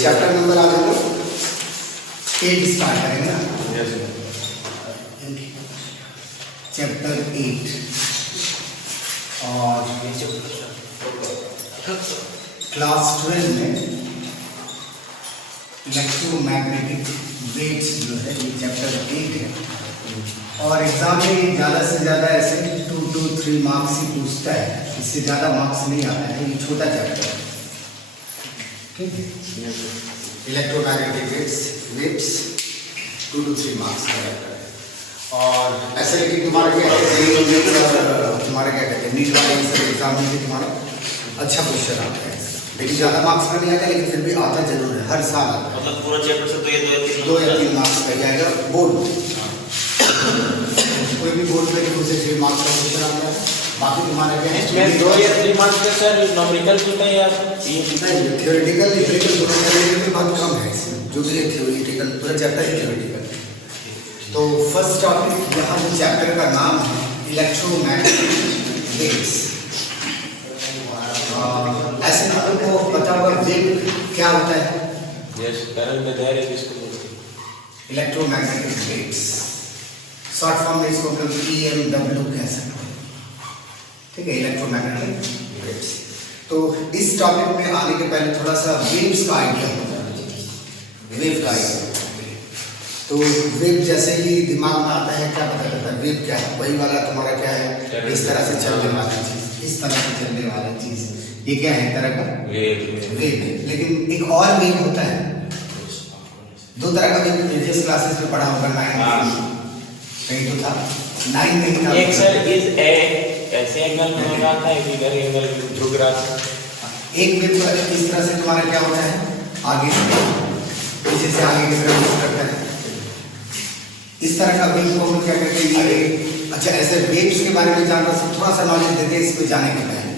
Chapter number आज हम लोग 8 स्टार्ट करेंगे ना। चैप्टर 8 और क्लास 12 में इलेक्ट्रोमैग्नेटिक वेव्स जो है ये चैप्टर 8 है और एग्जाम में ज़्यादा से ज़्यादा ऐसे 2 to 3 मार्क्स ही पूछता है, इससे ज़्यादा मार्क्स नहीं आता है। ये छोटा चैप्टर है, ठीक है। इलेक्ट्रोमैग्नेटिक वेव्स 2 to 3 मार्क्स का चैप्टर है और ऐसे लेकिन तुम्हारा क्या तुम्हारा क्या कहते हैं नीट वाले एग्जाम में भी तुम्हारा अच्छा क्वेश्चन आता है, लेकिन ज़्यादा मार्क्स का नहीं आता, लेकिन फिर भी आता जरूर है, हर साल आता है। मतलब पूरा चैप्टर से तो ये 2 या 3 मार्क्स का जाएगा बोर्ड। कोई भी बोर्ड में 2 से 3 मार्क्स का क्वेश्चन आता है। बाकी तुम्हारा क्या है इसमें 2 या 3 मार्क्स का सर न्यूमेरिकल होता है या नहीं, थ्योरेटिकल थ्योरेटिकल बहुत कम है इसमें, जो भी है थ्योरेटिकल पूरा चैप्टर ही थ्योरेटिकल। तो फर्स्ट टॉपिक यहाँ जो चैप्टर का नाम है इलेक्ट्रोमैग्नेटिक वेव्स। ऐसे लोगों को पता होगा वेव क्या होता है? यस, करंट में दायरे जिसको इलेक्ट्रोमैग्नेटिक वेव्स शॉर्ट फॉर्म में इसको हम लोग EMW कह सकते हैं, ठीक है, इलेक्ट्रोमैग्नेटिक वेव्स। तो इस टॉपिक में आने के पहले थोड़ा सा वेव्स का आइडिया होता है, वेव का आइडिया। तो वेव जैसे ही दिमाग में आता है क्या पता लगता है वेव क्या है? वही वाला तुम्हारा क्या है, इस तरह से चलने वाली चीज, इस तरह से चलने वाली चीज, ये क्या है? एक तरह का वेव। लेकिन एक और वेव होता है, 2 तरह का वेव प्रीवियस क्लासेस में पढ़ा होगा, 9 कहीं तो था 9 में था। एक सर इज ऐसे एंगल में हो रहा था, एक इधर एंगल झुक रहा था। एक वेव तो इस तरह से तुम्हारा क्या होता है, आगे से पीछे से आगे की तरफ मूव करता है, इस तरह का वेव को हम क्या कहते हैं ये। अच्छा, ऐसे वेव्स के बारे में जानना सब थोड़ा सा नॉलेज देते हैं, इस पे जाने के पहले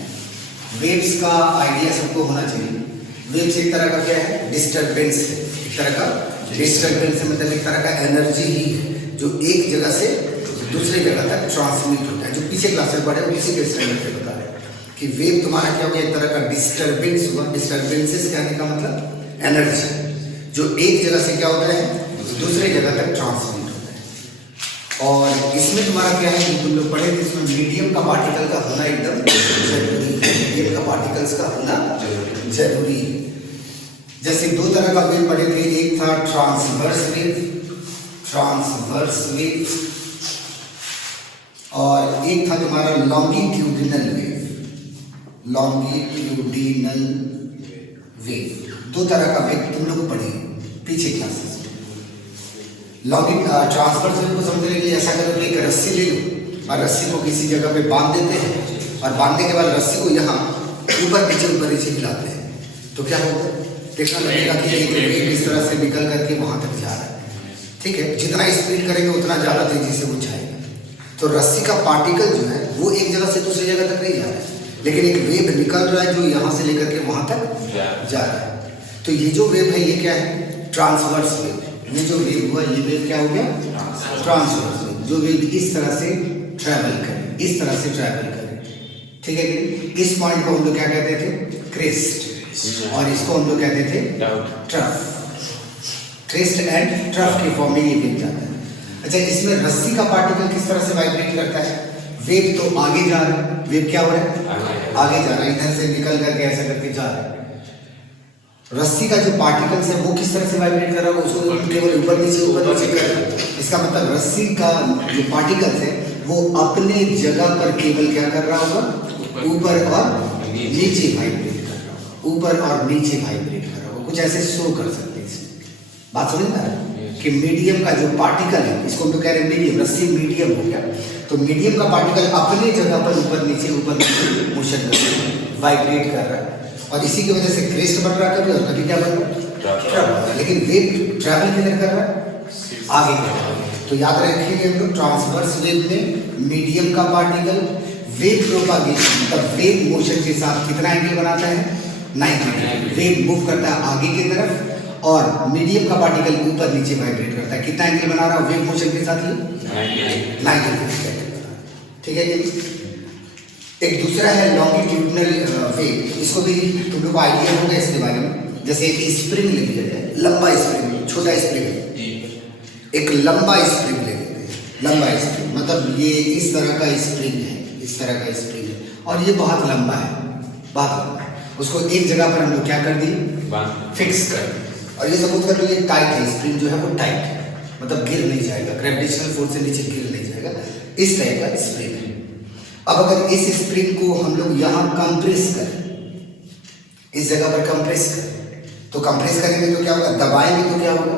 वेव्स का आइडिया सबको होना चाहिए। वेव्स एक तरह का क्या है, डिस्टर्बेंस है, एक तरह का डिस्टर्बेंस मतलब एक तरह का एनर्जी ही है जो एक जगह से दूसरी जगह तक ट्रांसमिट होता है। जो पीछे क्लास में पढ़े उसी के स्टैंडर्ड पे बता रहे हैं कि वेव तुम्हारा क्या हो गया, एक तरह का डिस्टर्बेंस हुआ। डिस्टर्बेंसेस कहने का मतलब एनर्जी जो एक जगह से क्या होता है दूसरी जगह तक ट्रांसमिट होता है। और इसमें तुम्हारा क्या है, तुम लोग पढ़े थे, इसमें मीडियम का पार्टिकल का होना एकदम जरूरी है, मीडियम का पार्टिकल्स का होना जरूरी है। जैसे 2 तरह का वेव पढ़े थे, एक था ट्रांसवर्स वेव और एक था तुम्हारा लॉन्गिट्यूडिनल वेव। 2 तरह का वेव तुम लोग पढ़े पीछे क्लासेस में। ट्रांसवर्स वेव को समझने के लिए ऐसा करो कि एक रस्सी ले लो और रस्सी को किसी जगह पे बांध देते हैं और बांधने के बाद रस्सी को यहाँ ऊपर नीचे हिलाते हैं, तो क्या होगा, देखना लगेगा कि एक वेव इस तरह से निकल करके वहां तक जा रहा है, ठीक है। जितना स्पीड करेंगे उतना ज़्यादा तेजी से वो जाएगा। तो रस्सी का पार्टिकल जो है वो एक जगह से दूसरी जगह तक नहीं जा रहा है, लेकिन एक वेव निकल रहा है जो यहाँ से लेकर के वहाँ तक जा रहा है। तो ये जो वेव है ये क्या है, ट्रांसवर्स वेव। ये जो वेव हुआ ये वेव क्या हो गया, ट्रांसवर्स वेव। जो वेव इस तरह से ट्रैवल करे, इस तरह से ट्रैवल करे, ठीक है कि इस पॉइंट को हम लोग क्या कहते थे, क्रेस्ट, और इसको हम लोग कहते थे ट्रफ। क्रेस्ट एंड ट्रफ के फॉर्म में ये वेव जाता है। अच्छा, इसमें रस्सी का पार्टिकल किस तरह से वाइब्रेट करता है, वेव तो आगे जा रहा है, वेव क्या हो रहा है, आगे जा रहा है, इधर से निकल करके ऐसा करके जा रहा है। रस्सी का जो पार्टिकल्स है वो किस तरह से वाइब्रेट कर रहा है, उसको केवल ऊपर नीचे कर रहा है। इसका मतलब रस्सी का जो पार्टिकल्स है वो अपने जगह पर केवल क्या कर रहा होगा, ऊपर और नीचे वाइब्रेट कर रहा होगा, ऊपर और नीचे वाइब्रेट कर रहा होगा। कुछ ऐसे शो कर सकते हैं इसमें, बात समझ में आ रहा है कि मीडियम का जो पार्टिकल है, इसको हम लोग कह रहे हैं मीडियम, रस्सी मीडियम हो गया। तो मीडियम का पार्टिकल अपने जगह पर ऊपर नीचे मोशन कर रहा है, वाइब्रेट कर रहा है, और इसी की वजह से क्रेस्ट बन रहा है कभी, और कभी क्या बन रहा है, लेकिन वेव ट्रैवल किधर कर रहा है, आगे कर रहा है। तो याद रखिए हम लोग ट्रांसवर्स वेव में मीडियम का पार्टिकल वेव प्रोपागेशन मतलब वेव मोशन के साथ कितना एंगल बनाता है, 90 वेव मूव करता है आगे की तरफ, और मीडियम का पार्टिकल ऊपर नीचे वाइब्रेट करता है। कितना एंगल बना रहा है वेव मोशन के साथ, ये 90 डिग्री, ठीक है। एक दूसरा है लॉन्गिट्यूडिनल वेव, इसको भी तुम लोग को आइडिया होगा इसके बारे में। जैसे एक स्प्रिंग ले लिया जाए, लंबा स्प्रिंग, छोटा स्प्रिंग, एक लंबा स्प्रिंग ले लेते हैं, लंबा स्प्रिंग मतलब ये इस तरह का स्प्रिंग है, इस तरह का स्प्रिंग है और ये बहुत लंबा है, बहुत लंबा है। उसको एक जगह पर हम लोग क्या कर दिए, फिक्स कर दिए। और ये सपोज कर लो ये टाइट है, स्प्रिंग जो है वो टाइट है, मतलब गिर नहीं जाएगा, ग्रेविटेशनल फोर्स से नीचे गिर नहीं जाएगा, इस टाइप का स्प्रिंग है। अब अगर इस स्प्रिंग को हम लोग यहाँ कंप्रेस करें, इस जगह पर कंप्रेस करें, तो कंप्रेस करेंगे तो क्या होगा, दबाएंगे तो क्या होगा,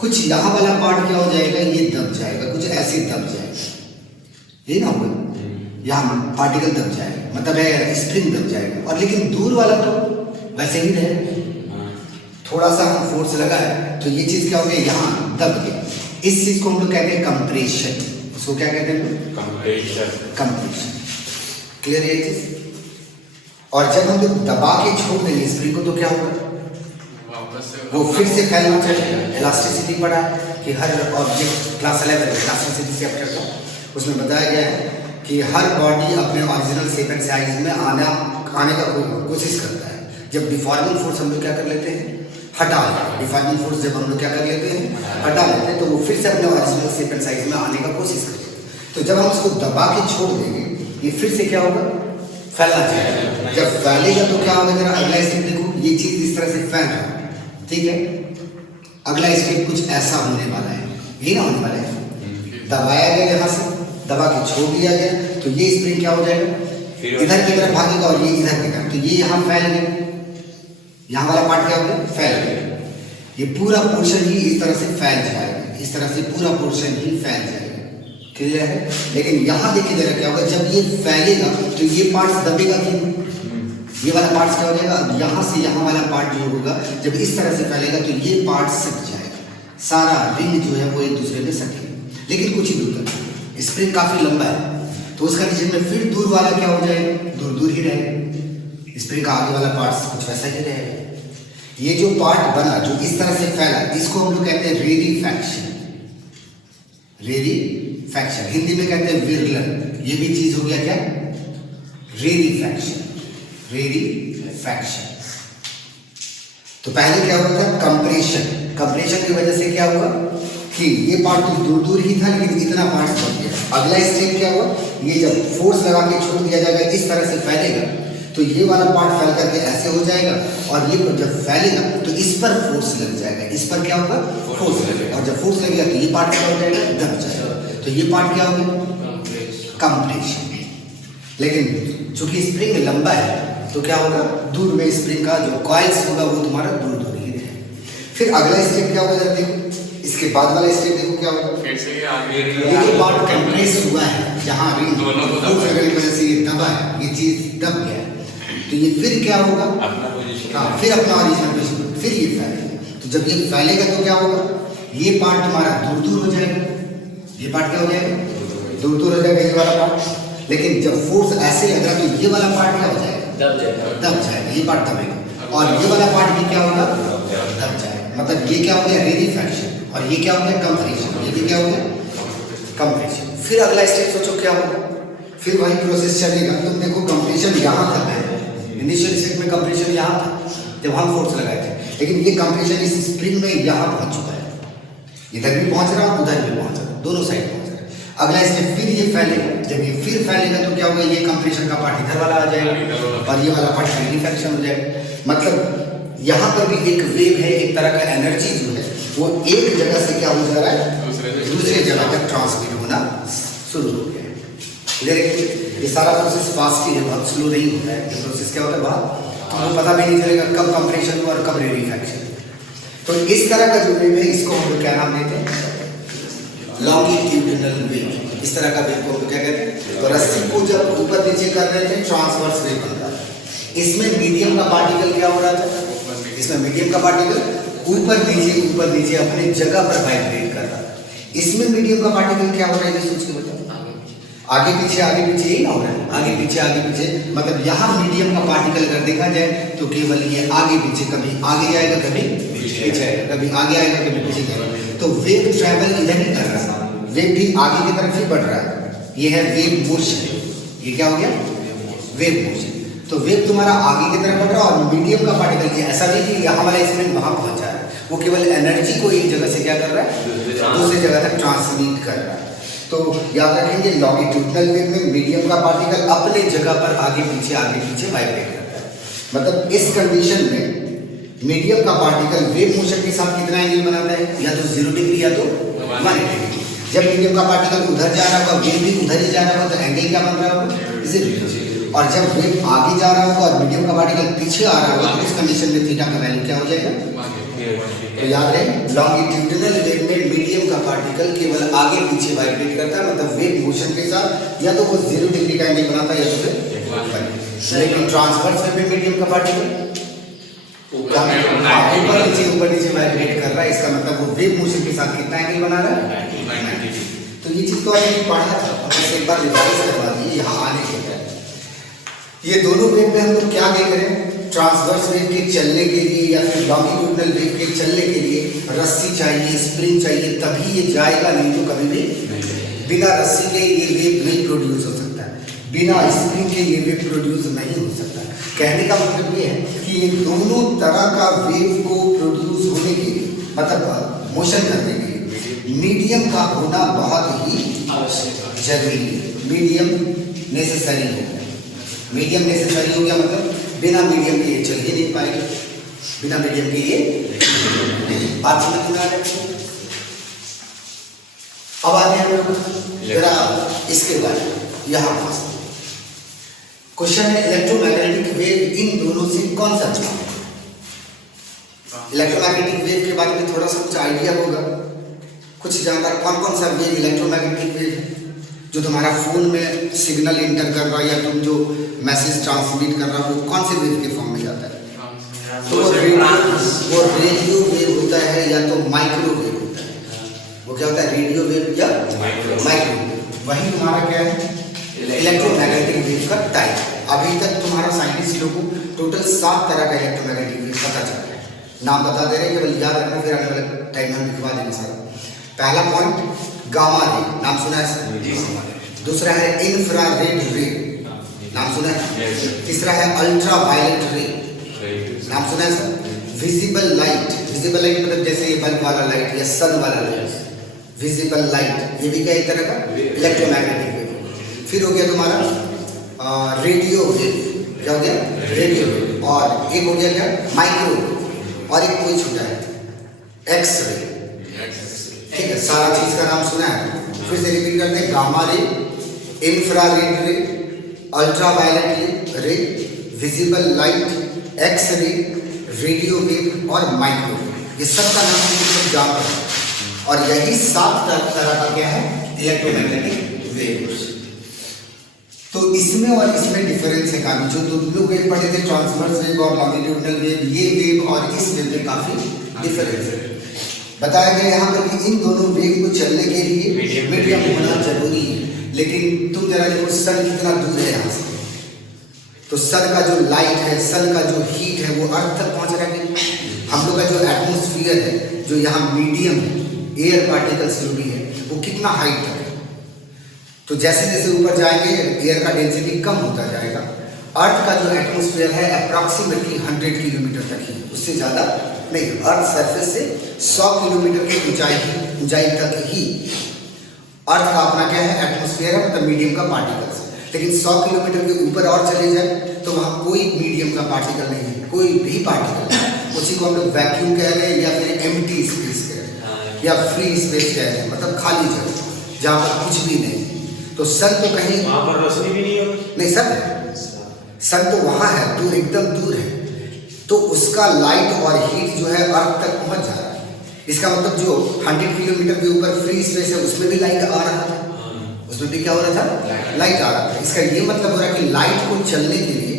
कुछ यहाँ वाला पार्ट क्या हो जाएगा, ये दब जाएगा, कुछ ऐसे दब जाएगा, ये ना होगा, यहाँ पार्टिकल दब जाएगा, मतलब है स्प्रिंग दब जाएगा। और लेकिन दूर वाला तो वैसे ही रहेगा, थोड़ा सा हम फोर्स लगा है तो ये चीज क्या हो गया, यहाँ दब गया। इस चीज को हम लोग कहते हैं कंप्रेशन, उसको क्या कहते हैं, कंप्रेशन। क्लियर है ये चीज। और जब हम लोग दबा के छोड़ देंगे स्प्रिंग को तो क्या होगा, वो फिर से फैलना चाहिए। इलास्टिसिटी पढ़ा है कि हर ऑब्जेक्ट क्लास 11 इलास्टिसिटी चैप्टर का, उसमें बताया गया है कि हर बॉडी अपने ओरिजिनल शेप एंड साइज में आने का कोशिश करता है। जब डिफॉर्मिंग फोर्स हम लोग क्या कर लेते हैं, हटा लेते, डिफॉर्मिंग फोर्स जब हम लोग क्या कर लेते हैं, हटा लेते हैं, तो वो फिर से अपने ओरिजिनल शेप एंड साइज में आने का कोशिश करते हैं। तो जब हम उसको दबा के छोड़ देंगे ये फिर से क्या होगा, फैलना चाहिए। जब फैलेगा तो क्या होगा, जरा अगला स्टेप देखो, ये चीज इस तरह से फैल रहा है, ठीक है। अगला स्टेप कुछ ऐसा होने वाला है, ये ना होने वाला है, दबाया गया यहाँ से, दबा के छोड़ दिया गया तो ये स्प्रिंग क्या हो जाएगा, इधर की तरफ भागेगा और ये इधर की तरफ, तो ये यहाँ फैल गया, यहाँ वाला पार्ट क्या हो गया, फैल गया। ये पूरा पोर्शन ही इस तरह से फैल जाएगा, इस तरह से पूरा पोर्शन ही फैल जाएगा। क्लियर है। लेकिन यहाँ देखिए जरा क्या होगा, जब ये फैलेगा तो ये पार्ट दबेगा क्यों, ये वाला पार्ट क्या हो जाएगा, यहाँ से यहाँ वाला पार्ट जो होगा जब इस तरह से फैलेगा तो ये पार्ट सट जाएगा, सारा रिंग जो है वो एक दूसरे में सटेगा। लेकिन कुछ ही दूर तक, स्प्रिंग काफी लंबा है तो उसका कंडीशन में फिर दूर वाला क्या हो जाएगा, दूर दूर ही रहेगा, स्प्रिंग का आगे वाला पार्ट कुछ वैसा ही रहेगा। ये जो पार्ट बना जो इस तरह से फैला, इसको हम लोग कहते हैं रेरीफैक्शन। रेरीफैक्शन हिंदी में कहते हैं विरलन। ये भी चीज हो गया क्या, रेरीफैक्शन। रेरीफैक्शन तो पहले क्या होता था, कंप्रेशन। कंप्रेशन की वजह से क्या हुआ कि ये पार्ट तो दूर दूर ही था लेकिन इतना पार्ट बच गया। अगला स्टेप क्या हुआ, ये जब फोर्स लगा के छोड़ दिया जाएगा, इस तरह से फैलेगा तो ये वाला पार्ट फैल करके ऐसे हो जाएगा और ये जब फैलेगा तो इस पर फोर्स लग जाएगा, इस पर क्या होगा, फोर्स लगेगा। और जब फोर्स लगेगा तो ये पार्ट क्या हो जाएगा, दब जाएगा। तो ये पार्ट क्या होगा, कंप्रेशन। लेकिन चूंकि स्प्रिंग लंबा है तो क्या होगा, दूर में स्प्रिंग का जो कॉइल्स होगा वो तुम्हारा दूर दूर ही रहेगा। फिर अगला स्टेप क्या होगा, देखो इसके बाद वाला स्टेप देखो क्या होगा, फिर से ये आगे ये जो पार्ट कंप्रेस हुआ है जहाँ रिंग दोनों को फोर्स लगने की वजह से ये दबा है, ये चीज दब गया है, तो ये फिर क्या होगा, अपना पोजीशन, हाँ फिर अपना ओरिजिनल पोजीशन, फिर ये फैलेगा। तो जब ये फैलेगा तो क्या होगा, ये पार्ट तुम्हारा दूर दूर हो जाएगा, ये पार्ट क्या हो जाएगा, दूर दूर हो जाएगा ये वाला पार्ट। लेकिन जब फोर्स ऐसे लग रहा है तो ये वाला पार्ट क्या हो जाएगा, दब जाएगा, ये पार्ट दबेगा और ये वाला पार्ट भी क्या होगा, दब जाएगा। मतलब ये क्या हो गया, रेरीफैक्शन, और ये क्या हो गया, कंप्रेशन। ये भी क्या हो गया, कंप्रेशन। फिर अगला स्टेप सोचो क्या होगा, फिर वही प्रोसेस चलेगा। तुम देखो कंप्रेशन यहाँ तक है, इनिशियल स्टेट में कंप्रेशन यहाँ था जब हम फोर्स लगाए थे, लेकिन ये कंप्रेशन इस स्प्रिंग में यहाँ पहुंच चुका है, इधर भी पहुंच रहा उधर भी पहुंच रहा, दोनों साइड पहुंच रहा है। अगला स्टेप फिर ये फैलेगा, जब ये फिर फैलेगा तो क्या होगा, ये कंप्रेशन का पार्ट इधर वाला आ जाएगा और ये वाला पार्ट रेरीफैक्शन हो जाएगा। मतलब यहाँ पर भी एक वेव है, एक तरह का एनर्जी जो है वो एक जगह से क्या हो जा रहा है, दूसरे जगह तक ट्रांसमिट होना शुरू हो गया है। क्लियर। ये सारा प्रोसेस फास्ट ही है, बहुत स्लो नहीं होता है। ये प्रोसेस क्या होता है, बहुत हमें पता भी नहीं चलेगा कब कंप्रेशन हुआ और कब रेरीफैक्शन। तो इस तरह का जो वेव है इसको हम लोग क्या नाम देते हैं, लॉन्गिट्यूडिनल वेव। इस तरह का वेव को क्या कहते हैं। तो रस्सी को जब ऊपर नीचे कर रहे थे ट्रांसवर्स वेव बनता है। इसमें मीडियम का पार्टिकल क्या हो रहा था, इसमें मीडियम का पार्टिकल ऊपर नीचे अपने जगह पर वाइब्रेट कर रहा है। इसमें मीडियम का पार्टिकल क्या हो रहा है, सोच के बताओ, आगे पीछे ही ना हो रहा है, आगे पीछे। मतलब यहाँ मीडियम का पार्टिकल अगर देखा जाए तो केवल ये आगे पीछे, कभी आगे जाएगा कभी पीछे आएगा, कभी आगे आएगा कभी पीछे जाएगा। तो वेव ट्रैवल इधर ही कर रहा है, वेव भी आगे की तरफ ही बढ़ रहा है। ये है वेव मोशन। ये क्या हो गया, वेव मोशन। तो वेव तुम्हारा आगे की तरफ बढ़ रहा है और मीडियम का पार्टिकल, ये ऐसा नहीं कि यहाँ वाला स्प्रिंग वहां पहुंचा है, वो केवल एनर्जी को एक जगह से क्या कर रहा है दूसरी जगह तक ट्रांसमिट कर रहा है। तो याद रखेंगे लॉन्गिट्यूडिनल वेव में मीडियम का पार्टिकल अपने जगह पर आगे पीछे वाइब्रेट करता है। मतलब इस कंडीशन में मीडियम का पार्टिकल वेव मोशन के साथ कितना एंगल बनाता है, या तो 0 डिग्री या तो 180 डिग्री। जब मीडियम का पार्टिकल उधर जा रहा होगा, वेव भी उधर ही जा रहा होगा, तो एंगल क्या बन रहा होगा 0। और जब वेव आगे जा रहा होगा और मीडियम का पार्टिकल पीछे आ रहा होगा, तो इस कंडीशन में थीटा का वैल्यू क्या हो जाएगा। तो याद रहे लॉन्गिट्यूडिनल वेव में मीडियम का पार्टिकल केवल आगे पीछे वाइब्रेट करता है, मतलब वेव मोशन के साथ या तो वो 0 डिग्री का एंगल बनाता है या तो फिर, लेकिन ट्रांसवर्स वेव में मीडियम का पार्टिकल ऊपर नीचे वाइब्रेट कर रहा है, इसका मतलब वो वेव मोशन के साथ कितना एंगल बना रहा है। तो ये चीज तो आपने पढ़ा था, बस एक बार रिवाइज करवा दिए यहाँ आने के बाद। ये दोनों वेव में हम लोग क्या देख रहे हैं, ट्रांसवर्स वेव के चलने के लिए या फिर लॉन्गिट्यूडिनल वेव के चलने के लिए रस्सी चाहिए, स्प्रिंग चाहिए, तभी ये जाएगा, नहीं तो कभी भी बिना रस्सी के ये वेव नहीं प्रोड्यूस हो सकता है, बिना स्प्रिंग के ये वेव प्रोड्यूस नहीं हो सकता। कहने का मतलब ये है कि ये दोनों तरह का वेव को प्रोड्यूस होने के लिए, मतलब मोशन करने के लिए मीडियम का होना बहुत ही जरूरी है। मीडियम नेसेसरी हो गया, मीडियम नेसेसरी हो गया मतलब बिना मीडियम के ये चल ही नहीं पाएगा, बिना मीडियम के ये बात समझ में आ रही है। अब आते हैं हम लोग जरा इसके बाद यहाँ पास क्वेश्चन है, इलेक्ट्रोमैग्नेटिक वेव इन दोनों से कौन सा अच्छा है। इलेक्ट्रोमैग्नेटिक वेव के बारे में थोड़ा सा कुछ आइडिया होगा, कुछ जानता कौन कौन सा वेव इलेक्ट्रोमैग्नेटिक वेव है जो तुम्हारा फोन में सिग्नल इंटर कर रहा है या तुम जो मैसेज ट्रांसमिट कर रहा है वो कौन से वेव के फॉर्म में जाता है। तो वो रेडियो वेव होता है या तो माइक्रोवेव होता है। वो क्या होता है, रेडियो वेव या माइक्रोवेव। वही तुम्हारा क्या है इलेक्ट्रोमैग्नेटिक वेव का टाइप। अभी तक तुम्हारा साइंटिस्ट लोगों को टोटल 7 तरह का इलेक्ट्रोमैग्नेटिक वेव पता चल रहा है, नाम बता दे रहे हैं, केवल याद रखना, फिर आने वाले टाइम में हम लिखवा देंगे सारा। पहला पॉइंट गामा रे, नाम सुना है। दूसरा है इंफ्रारेड रे, नाम सुना है। तीसरा है अल्ट्रा वायलेट रे, नाम सुना है sir. Visible light, visible light मतलब जैसे ये बल्ब वाला लाइट या सन वाला लाइट, विजिबल लाइट, ये भी क्या एक तरह का इलेक्ट्रोमैग्नेटिक वेव। फिर हो गया तुम्हारा रेडियो वेव, क्या हो गया रेडियो वेव, और एक हो गया क्या माइक्रोवेव, और एक कोई छूटा है एक्स रे। ठीक है, सारा चीज का नाम सुना है, फिर से रिपीट करते हैं। गामा रे, इंफ्रारेड रे, अल्ट्रा वायलेट रे, visible light, X ray, radio wave और माइक्रोवेव, ये सब का नाम हम जान रहे हैं। और यही 7 तरह का क्या है इलेक्ट्रोमैग्नेटिक वेव। तो इसमें और इसमें डिफरेंस है काफी, जो तुम लोग वेव पढ़े थे ट्रांसवर्स वेव और लॉन्गिट्यूडिनल वेव, ये वेव और इस वेव में काफी डिफरेंस है। बताया गया यहाँ पर कि इन दोनों वेव को चलने के लिए मीडियम होना जरूरी है। लेकिन तुम जरा देखो सन कितना दूर है यहाँ से, तो सन का जो लाइट है, सन का जो हीट है वो अर्थ तक पहुंच रहा है। हम लोग का जो एटमोस्फियर है, जो यहाँ मीडियम एयर पार्टिकल्स जो भी है, वो कितना हाइट तक है। तो जैसे जैसे ऊपर जाएंगे एयर का डेंसिटी कम होता जाएगा। अर्थ का जो एटमोस्फियर है अप्रॉक्सीमेटली 100 किलोमीटर तक ही, उससे ज़्यादा नहीं। अर्थ सरफेस से 100 किलोमीटर की ऊंचाई तक ही अर्थ का अपना क्या है एटमोस्फियर है, मतलब मीडियम का पार्टिकल्स। लेकिन 100 किलोमीटर के ऊपर और चले जाए तो वहाँ कोई मीडियम का पार्टिकल नहीं है, कोई भी पार्टिकल नहीं। उसी को हम लोग वैक्यूम कह रहे हैं या फिर एम्प्टी स्पेस कह रहे हैं या फ्री स्पेस कह रहे हैं, मतलब खाली जगह जहाँ पर कुछ भी नहीं। तो सन तो कहीं वहाँ पर रोशनी भी नहीं हो, नहीं सन तो वहाँ है, दूर एकदम दूर है, तो उसका लाइट और हीट जो है अर्थ तक पहुँच जा रहा है। इसका मतलब जो 100 किलोमीटर के ऊपर फ्री स्पेस है उसमें भी लाइट आ रहा था, उसमें भी क्या हो रहा था लाइट आ रहा था। इसका ये मतलब हो रहा है कि लाइट को चलने के लिए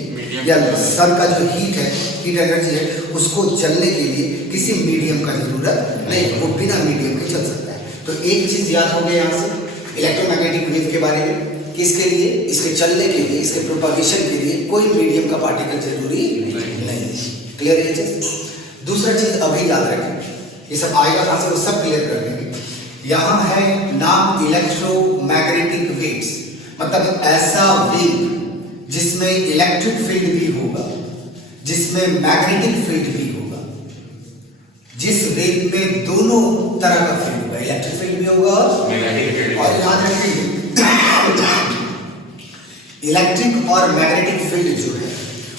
या सन का जो हीट है, हीट एनर्जी है, उसको चलने के लिए किसी मीडियम का जरूरत नहीं, वो बिना मीडियम के चल सकता है। तो एक चीज याद हो गया यहाँ से इलेक्ट्रोमैग्नेटिक वेव के बारे में, कि इसके लिए, इसके चलने के लिए, इसके प्रोपगेशन के लिए कोई मीडियम का पार्टिकल जरूरी नहीं। क्लियर है चीज। दूसरा चीज अभी याद रखें, ये सब आएगा कहाँ से वो सब क्लियर कर देंगे। यहाँ है नाम इलेक्ट्रोमैग्नेटिक वेव्स, मतलब ऐसा वेव जिसमें इलेक्ट्रिक फील्ड भी होगा, जिसमें मैग्नेटिक फील्ड भी होगा, जिस वेव में दोनों तरह का फील्ड होगा, इलेक्ट्रिक फील्ड भी होगा और याद रखिए इलेक्ट्रिक और मैग्नेटिक फील्ड जो है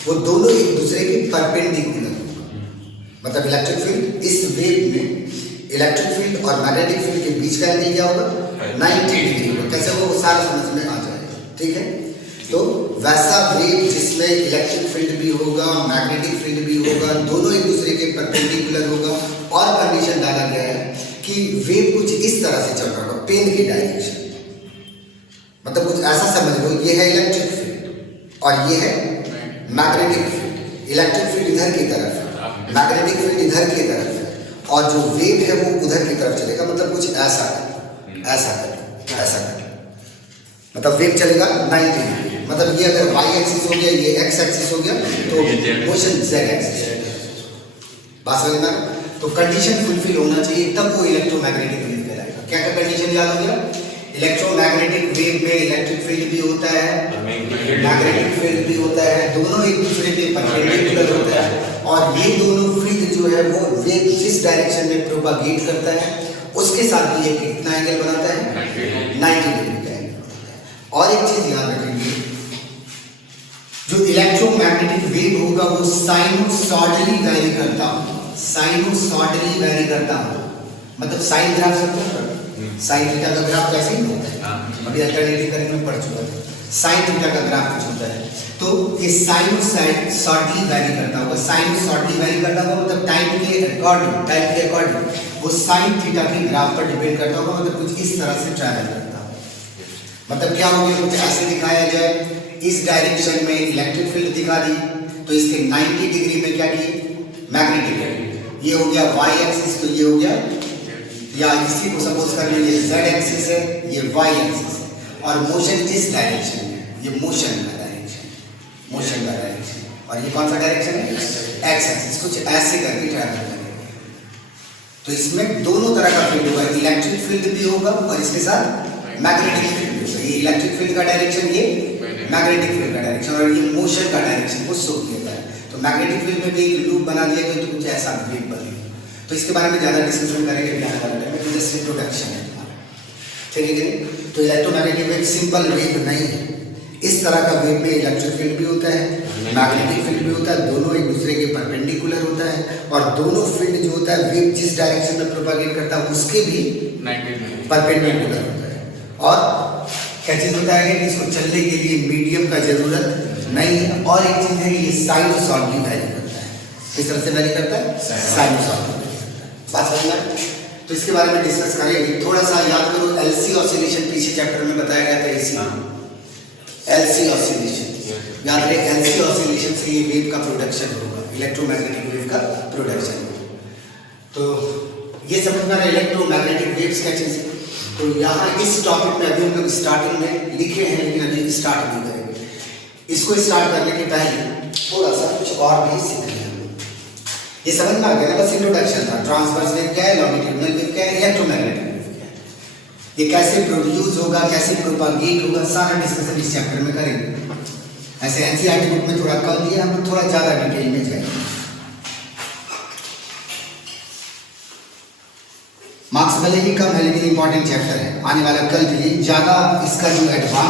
वो दोनों एक दूसरे के परपेंडिकुलर होगा। मतलब इलेक्ट्रिक फील्ड इस वेव में इलेक्ट्रिक फील्ड और मैग्नेटिक फील्ड के बीच का एंगल क्या होगा 90 डिग्री होगा। कैसे वो सारा समझ में आ जाएगा, ठीक है। तो वैसा वेव जिसमें इलेक्ट्रिक फील्ड भी होगा, मैग्नेटिक फील्ड भी होगा, दोनों एक दूसरे के परपेंडिकुलर होगा और कंडीशन डाला गया है कि वेव कुछ इस तरह से चल रहा होगा, पेन की डायरेक्शन। मतलब कुछ ऐसा समझ लो, ये है इलेक्ट्रिक फील्ड और ये है मैग्नेटिक फील्ड। इलेक्ट्रिक फील्ड इधर की तरफ है, मैग्नेटिक फील्ड इधर की तरफ है और जो वेव है वो उधर की तरफ चलेगा। मतलब कुछ ऐसा है, ऐसा कर, ऐसा कर, मतलब वेव चलेगा 90 डिग्री। मतलब ये अगर y एक्सिस हो गया, ये x एक्सिस हो गया, तो मोशन z एक्सिस। बात समझ में? तो कंडीशन फुलफिल होना चाहिए तब वो इलेक्ट्रोमैग्नेटिक वेव कहलाएगा। क्या क्या कंडीशन याद हो गया? इलेक्ट्रोमैग्नेटिक वेव में इलेक्ट्रिक फील्ड भी होता है, मैग्नेटिक फील्ड भी होता है, दोनों एक दूसरे के परपेंडिकुलर होता है और ये दोनों फील्ड जो है वो वेव जिस डायरेक्शन में प्रोपागेट करता है उसके साथ भी ये कितना एंगल बनाता है 90 डिग्री का एंगल। और एक चीज याद रखेंगे, जो इलेक्ट्रोमैग्नेटिक वेव होगा वो साइनोसॉइडली वैरी करता होगा, साइनोसॉइडली वैरी करता होगा। मतलब साइन ग्राफ समझो, साइन थीटा का ग्राफ कैसे ही होता है, अभी अल्टरनेटिव करंट में पढ़ चुका है। साइन थीटा का ग्राफ कुछ होता है, तो ये साइनोसॉइडली वैरी करता होगा। साइनोसॉइडली वैरी करता होगा मतलब टाइम के अकॉर्डिंग वो साइन थीटा के ग्राफ पर डिपेंड करता होगा। मतलब कुछ इस तरह से ट्रैवल करता होगा। मतलब क्या हो गया, कुछ ऐसे दिखाया जाए, इस डायरेक्शन में इलेक्ट्रिक फील्ड दिखा दी तो इसके 90 डिग्री में क्या की मैग्नेटिक फील्ड। ये हो गया y एक्सिस, तो ये हो गया, या इसी को सपोज कर लीजिए z एक्सिस है, ये y एक्सिस है और मोशन इस डायरेक्शन में, ये मोशन का डायरेक्शन, मोशन का डायरेक्शन और ये कौन सा डायरेक्शन है x एक्सिस। कुछ ऐसे करके ट्रैवल करेगा। तो इसमें दोनों तरह का फील्ड होगा, इलेक्ट्रिक फील्ड भी होगा और इसके साथ मैग्नेटिक फील्ड भी होगा। ये इलेक्ट्रिक फील्ड का डायरेक्शन, ये मैग्नेटिक फील्ड का डायरेक्शन और ये मोशन का डायरेक्शन वो शो किया है। तो मैग्नेटिक फील्ड में भी एक लूप बना दिया गया तो कुछ ऐसा वेव बनेगा। तो इसके बारे में ज़्यादा डिस्कशन करेंगे आने वाले टाइम में, जस्ट इंट्रोडक्शन है, ठीक है कि नहीं। तो इलेक्ट्रोमैग्नेटिक वेव सिंपल वेव नहीं है, इस तरह का वेव में इलेक्ट्रिक फील्ड भी होता है, मैग्नेटिक फील्ड भी होता है, दोनों एक दूसरे के परपेंडिकुलर होता है और दोनों फील्ड जो होता है वेव जिस डायरेक्शन में प्रोपागेट करता है उसके भी परपेंडिकुलर होता है। और क्या चीज़ होता है कि इसको चलने के लिए मीडियम का जरूरत नहीं है। और एक चीज़ है कि ये साइनोसॉइडली वैरी करता है। किस तरह से वैरी करता है? साइनोसॉइडली। बात समझ में? तो इसके बारे में डिस्कस करेंगे। थोड़ा सा याद करो, एलसी ऑसिलेशन पीछे चैप्टर में बताया गया था। इसी एलसी ऑसिलेशन याद रहे, एलसी ऑसिलेशन से ये वेव का प्रोडक्शन होगा, इलेक्ट्रोमैग्नेटिक वेव का प्रोडक्शन होगा। तो ये समझ में आ रहा है इलेक्ट्रोमैग्नेटिक वेव्स क्या चीज़ है। तो यहाँ इस टॉपिक में अभी हम लोग स्टार्टिंग में लिखे हैं लेकिन अभी स्टार्ट नहीं करेंगे। इसको स्टार्ट करने के पहले थोड़ा सा कुछ और भी सीखेंगे। ये समझ में आ गया ना, बस इंट्रोडक्शन था। ट्रांसवर्स वेव क्या है, लॉन्गिट्यूडिनल वेव क्या है, इलेक्ट्रोमैग्नेटिक वेव क्या है, ये कैसे प्रोड्यूस होगा, कैसे प्रोपागेट होगा, सारा डिस्कशन इस चैप्टर में करेंगे। ऐसे एनसीईआरटी बुक में थोड़ा कम दिया, हम थोड़ा ज़्यादा डिटेल में जाएंगे। मार्क्स भले ही कम है लेकिन इंपॉर्टेंट चैप्टर है, आने वाला कल के लिए ज़्यादा इसका जो एडवांस